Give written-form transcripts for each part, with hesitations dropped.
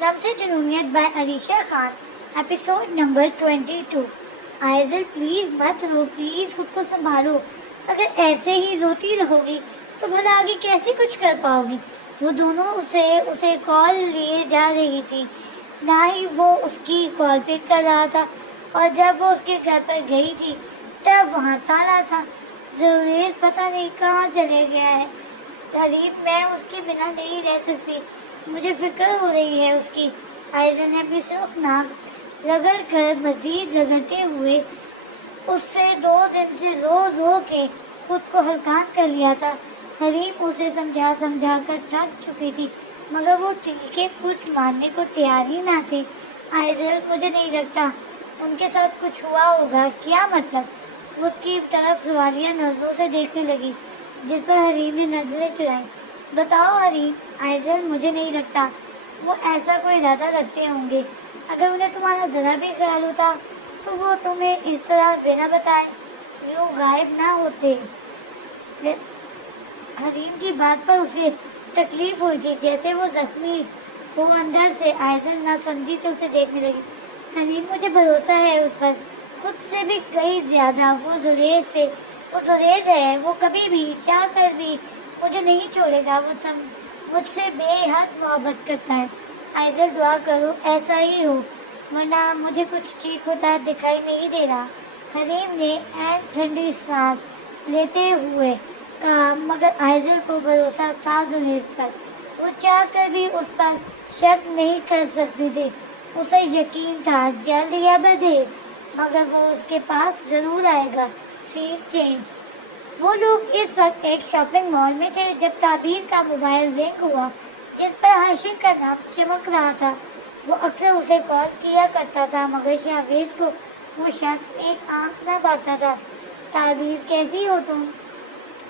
رمز جنونیت بائی Alisha Khan, episode number 22۔ Aizal please مت رو، پلیز خود کو سنبھالو۔ اگر ایسے ہی روتی رہو گی تو بھلا آگے کیسے کچھ کر پاؤ گی؟ وہ دونوں اسے کال لیے جا رہی تھی، نہ ہی وہ اس کی کال پک کر رہا تھا، اور جب وہ اس کے گھر پر گئی تھی تب وہاں تالا تھا۔ ضرورت پتہ نہیں کہاں چلے گیا ہے۔ حریف، میں اس کے بنا نہیں رہ سکتی، مجھے فکر ہو رہی ہے اس کی۔ آئزن نے اپنی سرخ ناک رگڑ کر مزید رگڑتے ہوئے اس سے 2 دن سے رو رو کے خود کو ہلکان کر لیا تھا۔ حریف اسے سمجھا سمجھا کر تھک چکی تھی، مگر وہ ٹھیک کچھ ماننے کو تیار ہی نہ تھے۔ آئزل، مجھے نہیں لگتا ان کے ساتھ کچھ ہوا ہوگا۔ کیا مطلب؟ اس کی طرف سوالیہ نظروں سے دیکھنے لگی، جس پر حریف نے نظریں چرائیں۔ بتاؤ حریف۔ آئزل، مجھے نہیں لگتا وہ ایسا کوئی ارادہ رکھتے ہوں گے۔ اگر انہیں تمہارا ذرا بھی خیال ہوتا تو وہ تمہیں اس طرح بنا بتائے یوں غائب نہ ہوتے۔ حریم کی بات پر اسے تکلیف ہوئی تھی، جیسے وہ زخمی ہو اندر سے۔ آئزل نہ سمجھی سے اسے دیکھنے لگی۔ حریم، مجھے بھروسہ ہے اس پر، خود سے بھی کئی زیادہ۔ وہ زریز ہے، وہ کبھی بھی چاہ کر بھی مجھے نہیں چھوڑے گا۔ وہ مجھ سے بے حد محبت کرتا ہے۔ آئزل، دعا کرو ایسا ہی ہو، ورنہ مجھے کچھ ٹھیک ہوتا دکھائی نہیں دے رہا۔ حریم نے عین ٹھنڈی سانس لیتے ہوئے کہا، مگر آئزل کو بھروسہ تھا زریز پر۔ وہ چاہ کر بھی اس پر شک نہیں کر سکتی تھی۔ اسے یقین تھا جلد یا بدیر مگر وہ اس کے پاس ضرور آئے گا۔ سین چینج۔ وہ لوگ اس وقت ایک شاپنگ مال میں تھے جب تعبیر کا موبائل رنگ ہوا، جس پر حاشر کا نام چمک رہا تھا۔ وہ اکثر اسے کال کیا کرتا تھا، مگر شہویز کو وہ شخص ایک آنکھ نہ بھاگتا تھا۔ تعبیر، کیسی ہو تم؟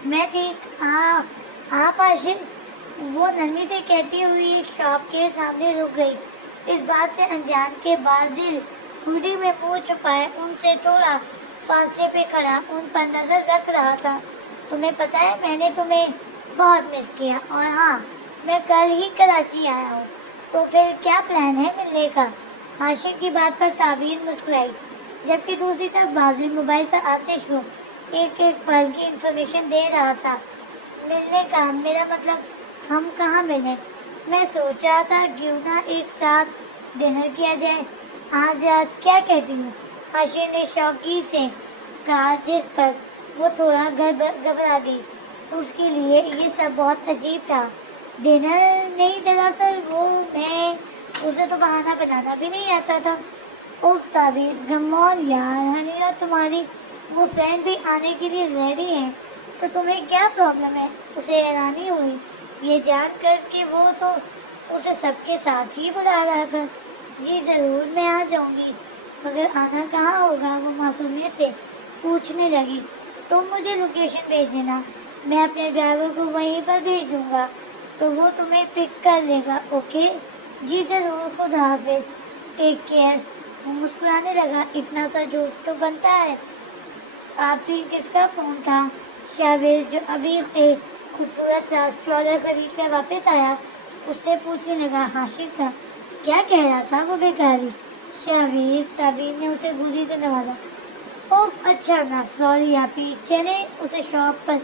میں ٹھیک۔ آپ حاشر؟ وہ نرمی سے کہتی ہوئی ایک شاپ کے سامنے رک گئی۔ اس بات سے انجان کے بازل ہوڈی میں منہ چھپائے ان سے تھوڑا فاصلے پہ کھڑا ان پر نظر رکھ رہا تھا۔ تمہیں پتہ ہے میں نے تمہیں بہت مس کیا، اور ہاں میں کل ہی کراچی آیا ہوں۔ تو پھر کیا پلان ہے ملنے کا؟ حاشر کی بات پر تعبیر مسکرائی، جبکہ دوسری طرف بازل موبائل پر آتش کو ایک ایک پل کی انفارمیشن دے رہا تھا۔ ملنے کا میرا مطلب ہم کہاں ملیں؟ میں سوچ رہا تھا کیوں نہ ایک ساتھ ڈنر کیا جائے آج رات، کیا کہتی ہوں؟ حاشر نے شوقی سے کہا، جس پر وہ تھوڑا گھبرا گئی۔ اس کے لیے یہ سب بہت عجیب تھا۔ ڈنر نہیں، دراصل میں اسے تو بہانہ بنانا بھی نہیں آتا تھا۔ اوف تعبیر، گمون یار، ہنی اور تمہاری وہ فرینڈ بھی آنے کے لیے ریڈی ہیں، تو تمہیں کیا پرابلم ہے؟ اسے حیرانی ہوئی یہ جان کر کہ وہ تو اسے سب کے ساتھ ہی بلا رہا تھا۔ جی ضرور، میں آ جاؤں گی، مگر آنا کہاں ہوگا؟ وہ معصومیت سے پوچھنے لگی۔ تم مجھے لوکیشن بھیج دینا، میں اپنے ڈرائیور کو وہیں پر بھیج دوں گا تو وہ تمہیں پک کر لے گا، اوکے؟ جی ضرور، خدا حافظ، ٹیک کیئر۔ وہ مسکرانے لگا، اتنا سا جھوٹ تو بنتا ہے۔ آپ ہی کس کا فون تھا؟ شہویز، جو ابھی ایک خوبصورت سا اسٹرالر خرید کر واپس آیا، اس سے پوچھنے لگا۔ حاشر کا کیا کہہ رہا تھا وہ بیکاری؟ شہویز، تعبیر نے اسے گولی سے نوازا۔ اوف، اچھا نا، سوری آپ ہی، چلیں اسے شاپ پر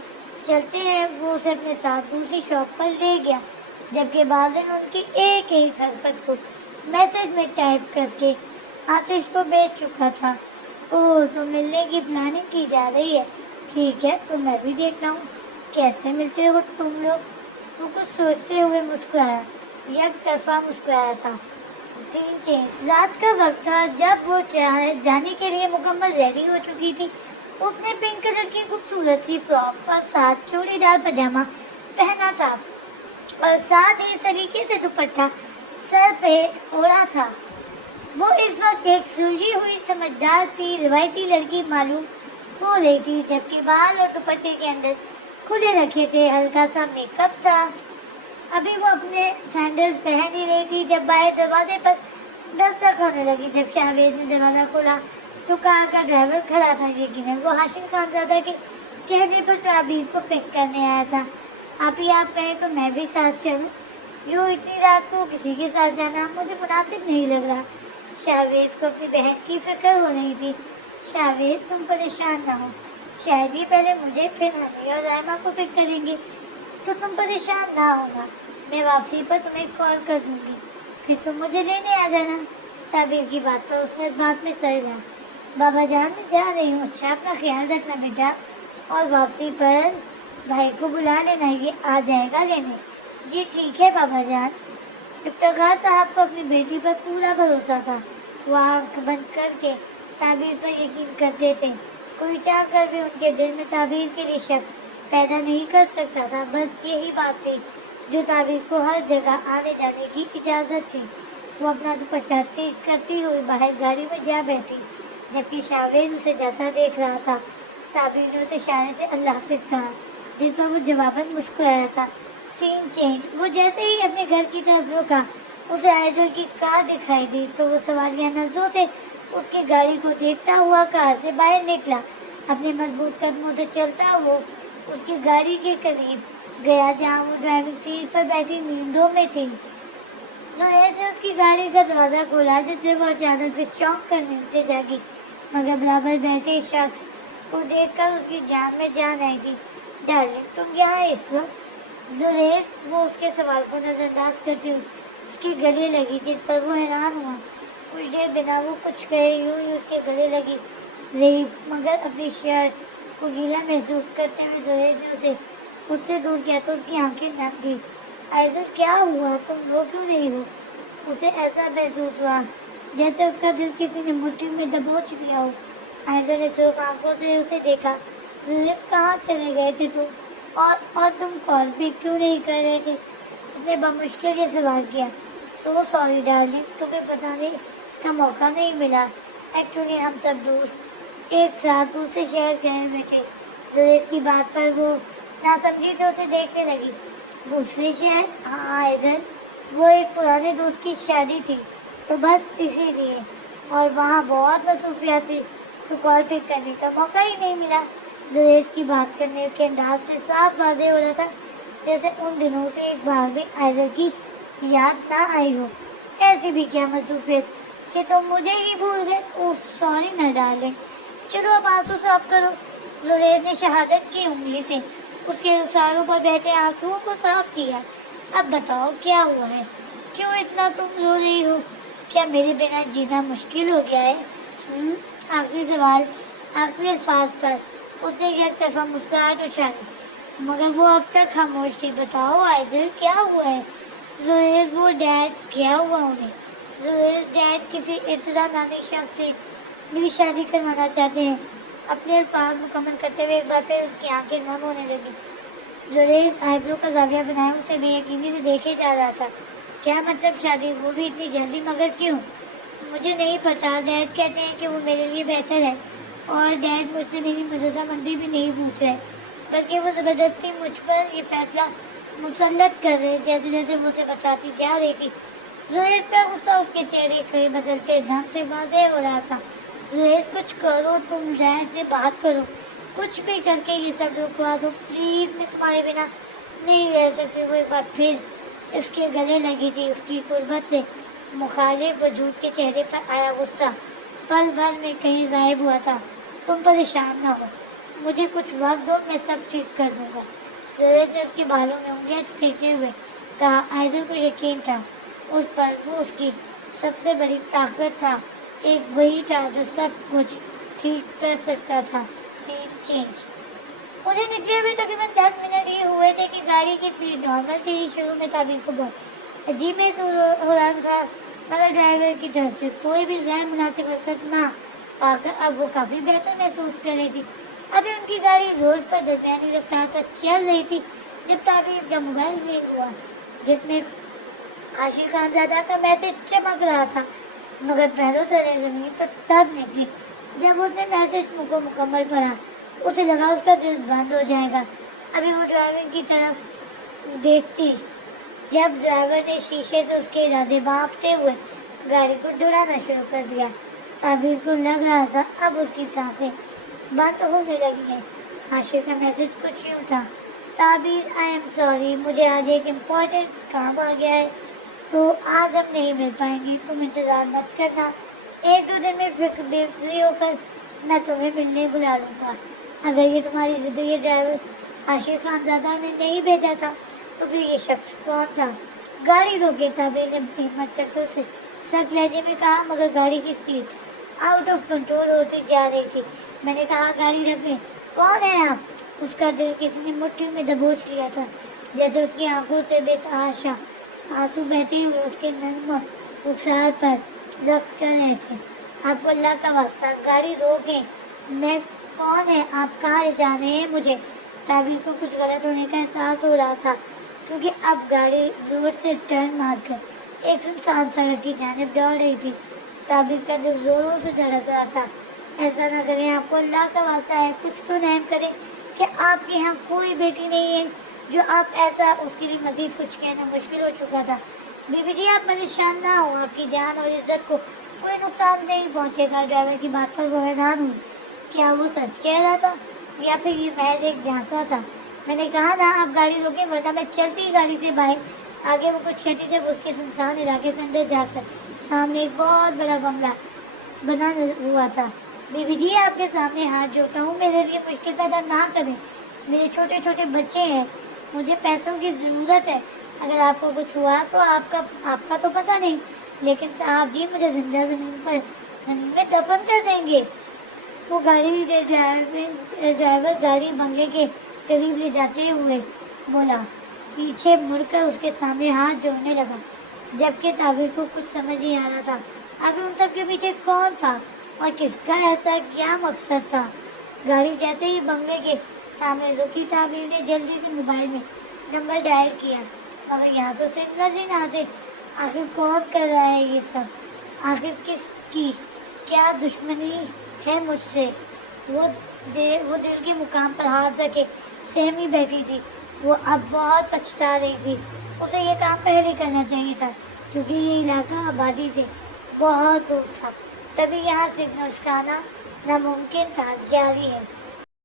چلتے ہیں۔ وہ اسے اپنے ساتھ دوسری شاپ پر لے گیا، جبکہ بازل ان کی ایک ایک حرکت کو میسج میں ٹائپ کر کے آتش کو بھیج چکا تھا۔ اوہ، تو ملنے کی پلاننگ کی جا رہی ہے، ٹھیک ہے، تو میں بھی دیکھتا ہوں کیسے ملتے ہو تم لوگ۔ وہ کچھ سوچتے ہوئے مسکرایا، یک طرفہ مسکرایا تھا۔ سین چینج۔ رات کا وقت تھا جب وہ جانے کے لیے مکمل ریڈی ہو چکی تھی۔ اس نے پنک کلر کی خوبصورت سی فراک اور ساتھ چوڑی دار پاجامہ پہنا تھا، اور ساتھ ہی سلیقے سے دوپٹہ سر پہ اوڑھا تھا۔ وہ اس وقت ایک سلجھی ہوئی سمجھدار سی روایتی لڑکی معلوم ہو رہی تھی، جبکہ بال اور دوپٹے کے اندر کھلے رکھے تھے، ہلکا سا میک اپ تھا۔ ابھی وہ اپنے سینڈلز پہن ہی رہی تھی جب باہر دروازے پر دستک ہونے لگی۔ جب شہویز نے دروازہ کھولا تو کار کا ڈرائیور کھڑا تھا، یقیناً وہ حاشر خانزادہ کے کہنے پر تعبیر کو پک کرنے آیا تھا۔ آپ ہی آپ کہیں تو میں بھی ساتھ چلوں؟ یوں اتنی رات کو کسی کے ساتھ جانا مجھے مناسب نہیں لگ رہا۔ شاویز کو اپنی بہن کی فکر ہو رہی تھی۔ شاویز تم پریشان نہ ہو، شاید ہی پہلے مجھے پھر ہمیں اور رائما کو پک کریں گے، تو تم پریشان نہ ہونا، میں واپسی پر تمہیں کال کر دوں گی، پھر تم مجھے لینے آ جانا۔ تعبیر کی بات پر اس نے بات میں سر ہلا۔ بابا جان میں جا رہی ہوں، اچھا اپنا خیال رکھنا بیٹا، اور واپسی پر بھائی کو بلا لینا، یہ آ جائے گا لینے۔ جی ٹھیک ہے بابا جان۔ افتخار صاحب کو اپنی بیٹی پر پورا بھروسہ تھا۔ وہ آنکھ بند کر کے تعبیر پر یقین کرتے تھے، کوئی چاہ کر بھی ان کے دل میں تعبیر کے لیے شک پیدا نہیں کر سکتا تھا۔ بس یہی بات تھی جو تعبیر کو ہر جگہ آنے جانے کی اجازت تھی۔ وہ اپنا دوپٹہ ٹھیک کرتی ہوئی باہر گاڑی میں جا بیٹھی، جبکہ شاویز اسے جاتا دیکھ رہا تھا۔ تعبیر نے اسے اشارے سے اللہ حافظ کہا، جس پر وہ جواباً مسکرایا تھا۔ سین چینج۔ وہ جیسے ہی اپنے گھر کی طرف رکا، اسے آئزل کی کار دکھائی دی تو وہ سوالیہ نظروں سے اس کی گاڑی کو دیکھتا ہوا کار سے باہر نکلا۔ اپنے مضبوط قدموں سے چلتا وہ اس کی گاڑی کے قریب گیا جہاں وہ ڈرائیونگ سیٹ پر بیٹھی نیندوں میں تھی۔ زہیز نے اس کی گاڑی کا دروازہ کھولا، جس سے وہ اچانک سے چونک کر نیند سے جاگی، مگر برابر بیٹھے شخص کو دیکھ کر اس کی جان میں جان آئی تھی۔ ڈارلنگ تم یہاں اس وقت؟ زہیز، وہ اس کے سوال کو نظر انداز کرتی ہوئی اس کے گلے لگی، جس پر وہ حیران ہوا۔ کچھ دیر بنا وہ کچھ کہے یوں ہی اس کے گلے لگی رہی، مگر اپنی شرٹ کو گیلا محسوس کرتے ہوئے زہیز نے اسے خود سے دور کیا تو اس کی آنکھیں نم تھیں۔ آئزل کیا ہوا، تم رو کیوں رہی ہو؟ اسے ایسا محسوس ہوا جیسے اس کا دل کسی نے مٹھی میں دبوچ لیا ہو۔ آئزل نے سرخ آنکھوں سے اسے دیکھا۔ زہیز کہاں چلے گئے تھے تم؟ اور تم کال بھی کیوں نہیں کر رہے تھے؟ اس نے بمشکل یہ سوال کیا۔ سو سوری ڈارلنگ، تمہیں بتانے کا موقع نہیں ملا۔ ایکچولی ہم سب دوست ایک ساتھ دوسرے شہر گئے ہوئے تھے۔ زہیز کی بات پر وہ ناسمجھی سے اسے دیکھنے لگی۔ دوسرے شہر؟ ہاں آئزل، وہ ایک پرانے دوست کی شادی تھی، تو بس اسی لیے، اور وہاں بہت مصروفیات تھی تو کال پک کرنے کا موقع ہی نہیں ملا۔ زہیز کی بات کرنے کے انداز سے صاف واضح ہو رہا تھا جیسے ان دنوں سے ایک بار بھی آئزل کی یاد نہ آئی ہو۔ ایسی بھی کیا مصروفیت کہ تم مجھے ہی بھول گئے؟ اوف سوری نہ ڈارلنگ، چلو اب آنسو صاف کرو۔ زہیز نے شہادت کی انگلی سے اس کے رخساروں پر بہتے آنسوؤں کو صاف کیا۔ اب بتاؤ کیا ہوا ہے، کیوں اتنا تم رو رہی ہو؟ کیا میرے بنا جینا مشکل ہو گیا ہے؟ آخری سوال، آخری الفاظ پر اس نے یک طرفہ مسکراہٹ اچھالی، مگر وہ اب تک خاموش تھی۔ بتاؤ آئزل کیا ہوا ہے؟ زہیز، وہ ڈیڈ، کیا ہوا انہیں؟ زہیز، ڈیڈ کسی ارتضا نامی شخص سے میری شادی کروانا چاہتے ہیں۔ اپنے الفاظ مکمل کرتے ہوئے ایک بار پھر اس کی آنکھیں نم ہونے لگی۔ زہیز آئی برو کا زاویہ بنائے اسے بے یقینی سے دیکھے جا رہا تھا۔ کیا مطلب شادی، وہ بھی اتنی جلدی؟ مگر کیوں؟ مجھے نہیں پتا، ڈیڈ کہتے ہیں کہ وہ میرے لیے بہتر ہے، اور ڈیڈ مجھ سے میری رضامندی بھی نہیں پوچھ رہے، بلکہ وہ زبردستی مجھ پر یہ فیصلہ مسلط کر رہے، جیسے جیسے وہ اسے بتاتی جا رہی تھی۔ زہیز کا غصہ اس کے چہرے کے بدلتے رنگ سے واضح ہو رہا تھا۔ زہیز کچھ کرو، تم ڈیڈ سے بات کرو، کچھ بھی کر کے یہ سب رکوا دو پلیز، میں تمہارے بنا نہیں رہ سکتی۔ وہ ایک بار پھر اس کے گلے لگی تھی۔ اس کی قربت سے مخالف وجود کے چہرے پر آیا غصہ پل بھر میں کہیں غائب ہوا تھا۔ تم پریشان نہ ہو، مجھے کچھ وقت دو، میں سب ٹھیک کر دوں گا۔ زہیز نے اس کے بالوں میں انگلیاں پھیرتے ہوئے کہا۔ آئزل کو یقین تھا اس پر، وہ اس کی سب سے بڑی طاقت تھا، ایک وہی تھا جو سب کچھ ٹھیک کر سکتا تھا۔ سین چینج۔ انہیں نکلے ہوئے تقریباً 10 منٹ ہی ہوئے تھے کہ گاڑی کی اسپیڈ نارمل تھی۔ شروع میں تعبیر کو بہت عجیب محسوس ہو رہا تھا، مگر ڈرائیور کی طرف سے کوئی بھی غیر مناسب حرکت نہ پا کر اب وہ کافی بہتر محسوس کر رہی تھی۔ ابھی ان کی گاڑی روڈ پر درمیانی رفتار پر چل رہی تھی جب تعبیر کا موبائل رنگ ہوا، جس میں عاشق خانزادہ کا میسج چمک رہا تھا، مگر پیروں تلے زمین تو تب نکلی جب اس نے میسج کو مکمل پڑھا۔ اسے لگا اس کا دل بند ہو جائے گا۔ ابھی وہ ڈرائیونگ کی طرف دیکھتی جب ڈرائیور نے شیشے سے اس کے ارادے بھانپتے ہوئے گاڑی کو دوڑانا شروع کر دیا۔ تعبیر کو لگ رہا تھا اب اس کی سانسیں بند ہونے لگی ہیں۔ عاشق کا میسج کچھ یوں تھا، تعبیر آئی ایم سوری، مجھے آج ایک امپورٹنٹ کام آ گیا ہے تو آج ہم نہیں مل پائیں گے، تم انتظار مت کرنا، 1-2 دن میں بے فری ہو کر میں تمہیں ملنے بلا لوں گا۔ اگر یہ تمہاری زندگی ڈرائیور آشف خان زادہ نے نہیں بھیجا تھا تو پھر یہ شخص کون تھا؟ گاڑی روکے، تعبیر نے ہمت کر کے اسے سخت لہجے میں کہا، مگر گاڑی کی اسپیڈ آؤٹ آف کنٹرول ہوتی جا رہی تھی۔ میں نے کہا گاڑی رکھیں، کون ہے آپ؟ اس کا دل کسی نے مٹھی میں دبوچ لیا تھا، جیسے اس کی آنکھوں سے بے تحاشا آنسو بہتے ہوئے اس کے نرم رخسار پر رقص کر رہے تھے۔ آپ کو اللہ کا واسطہ گاڑی روکیں، میں کون ہے آپ؟ کہاں لے جا رہے ہیں مجھے؟ تعبیر کو کچھ غلط ہونے کا احساس ہو رہا تھا، کیونکہ اب گاڑی زور سے ٹرن مار کر ایک سنسان سڑک کی جانب دوڑ رہی تھی۔ تعبیر کا دل زوروں سے دھڑک رہا تھا۔ ایسا نہ کریں، آپ کو اللہ کا واسطہ ہے، کچھ تو رحم کریں، کہ آپ کے یہاں کوئی بیٹی نہیں ہے جو آپ ایسا؟ اس کے لیے مزید کچھ کہنا مشکل ہو چکا تھا۔ بی بی جی آپ پریشان نہ ہوں، آپ کی جان اور عزت کو کوئی نقصان نہیں پہنچے گا۔ ڈرائیور کی بات پر وہ حیران ہوئی، کیا وہ سچ کہہ رہا تھا یا پھر یہ محض ایک جھانسا تھا؟ میں نے کہا نا آپ گاڑی روکیں ورنہ میں چلتی گاڑی سے باہر آگے وہ کچھ چلی جب اس کے سنسان علاقے سے اندر جا کر سامنے ایک بہت بڑا بنگلہ بنا ہوا تھا۔ بی بی جی آپ کے سامنے ہاتھ جوڑتا ہوں، میرے لیے مشکل پیدا نہ کریں، میرے چھوٹے چھوٹے بچے ہیں، مجھے پیسوں کی ضرورت ہے، اگر آپ کو کچھ ہوا تو آپ کا تو پتہ نہیں، لیکن صاحب جی مجھے زندہ زمین میں دفن کر دیں گے۔ وہ ڈرائیور گاڑی بنگلے کے قریب لے جاتے ہوئے بولا، پیچھے مڑ کر اس کے سامنے ہاتھ جوڑنے لگا، جبکہ تعبیر کو کچھ سمجھ نہیں آ رہا تھا۔ آخر ان سب کے پیچھے کون تھا اور کس کا ایسا کیا مقصد تھا؟ گاڑی جیسے ہی بنگلے کے سامنے رکی، تعبیر نے جلدی سے موبائل میں نمبر ڈائل کیا، مگر یہاں تو سگنل ہی نہ تھے۔ آخر کون کر رہا ہے یہ سب؟ آخر کس کی کیا دشمنی ہے مجھ سے؟ وہ دل کے مقام پر ہاتھ رکھے سہمی بیٹھی تھی۔ وہ اب بہت پچھتا رہی تھی، اسے یہ کام پہلے کرنا چاہیے تھا، کیونکہ یہ علاقہ آبادی سے بہت دور تھا، تبھی یہاں سگنلز کا آنا ناممکن تھا۔ جاری ہے۔